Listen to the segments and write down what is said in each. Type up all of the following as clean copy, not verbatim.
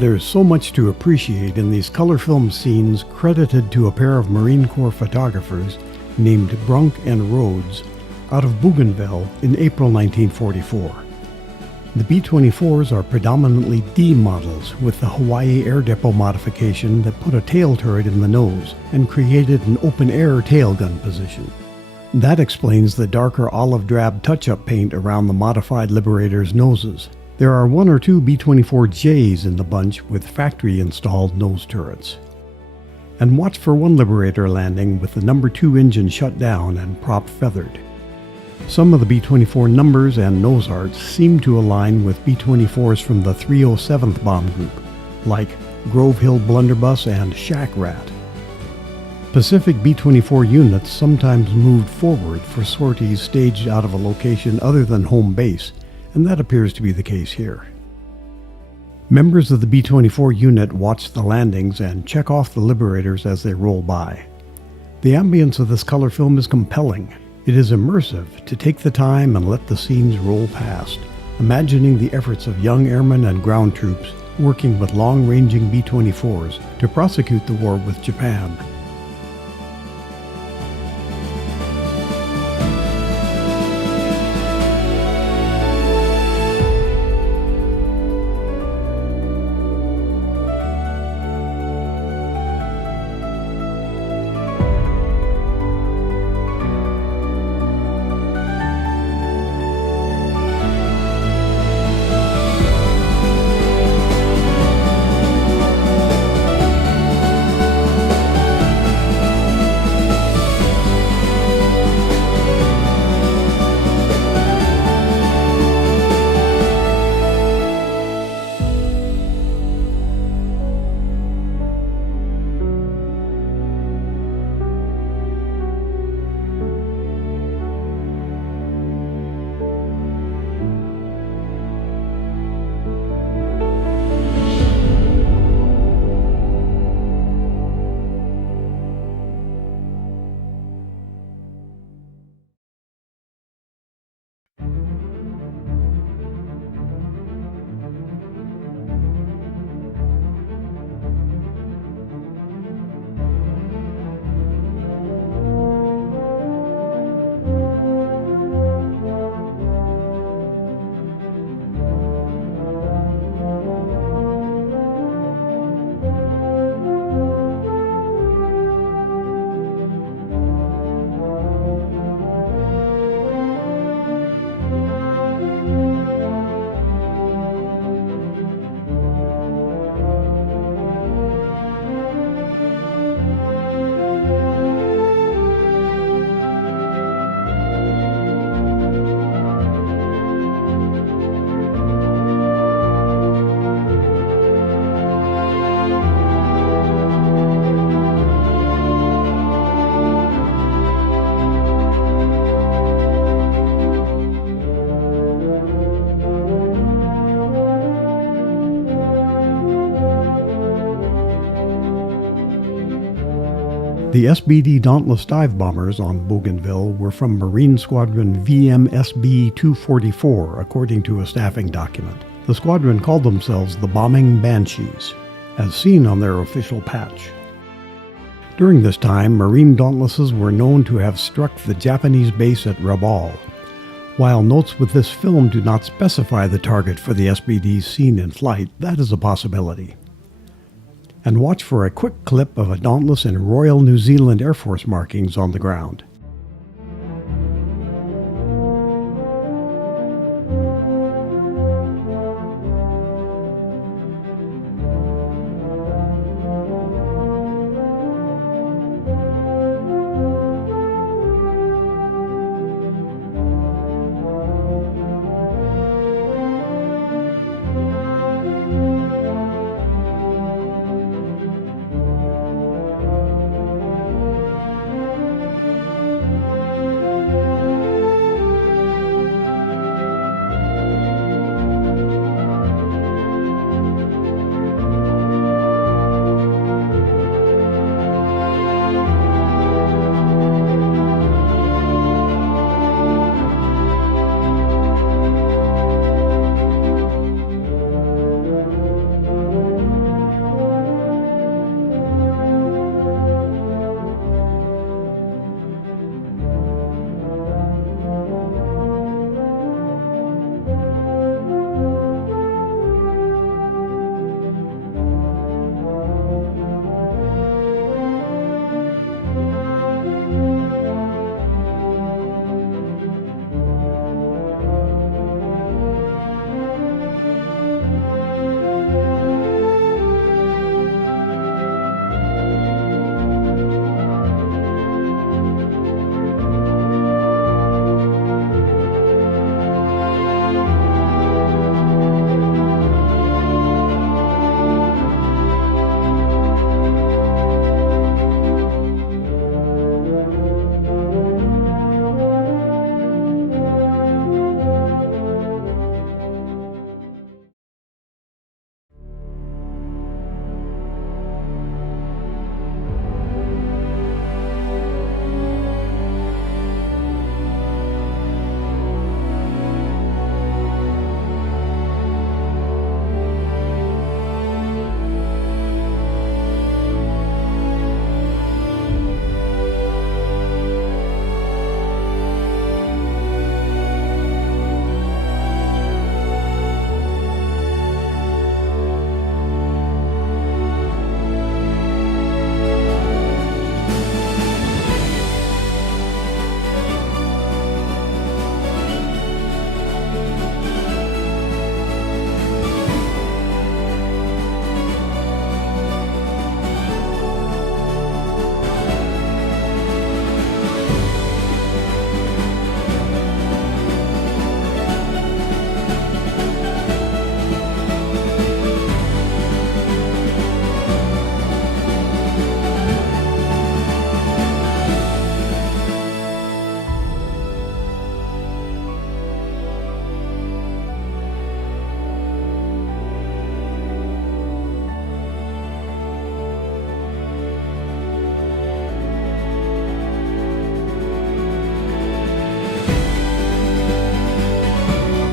There's so much to appreciate in these color film scenes credited to a pair of Marine Corps photographers named Brunk and Rhodes out of Bougainville in April 1944. The B-24s are predominantly D models with the Hawaii Air Depot modification that put a tail turret in the nose and created an open-air tail gun position. That explains the darker olive drab touch-up paint around the modified Liberators' noses. There are one or two B-24Js in the bunch with factory-installed nose turrets. And watch for one Liberator landing with the No. 2 engine shut down and prop feathered. Some of the B-24 numbers and nose arts seem to align with B-24s from the 307th Bomb Group, like Hill Blunderbus and Shackrat. Pacific B-24 units sometimes moved forward for sorties staged out of a location other than home base, and that appears to be the case here. Members of the B-24 unit watch the landings and check off the Liberators as they roll by. The ambience of this color film is compelling. It is immersive to take the time and let the scenes roll past, imagining the efforts of young airmen and ground troops working with long-ranging B-24s to prosecute the war with Japan. The SBD Dauntless dive bombers on Bougainville were from Marine Squadron VMSB 244, according to a staffing document. The squadron called themselves the Bombing Banshees, as seen on their official patch. During this time, Marine Dauntlesses were known to have struck the Japanese base at Rabaul. While notes with this film do not specify the target for the SBDs seen in flight, that is a possibility. And watch for a quick clip of a Dauntless in Royal New Zealand Air Force markings on the ground.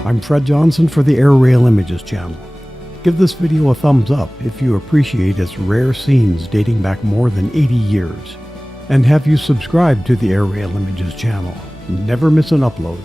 I'm Fred Johnson for the Airailimages channel. Give this video a thumbs up if you appreciate its rare scenes dating back more than 80 years. And have you subscribed to the Airailimages channel? Never miss an upload.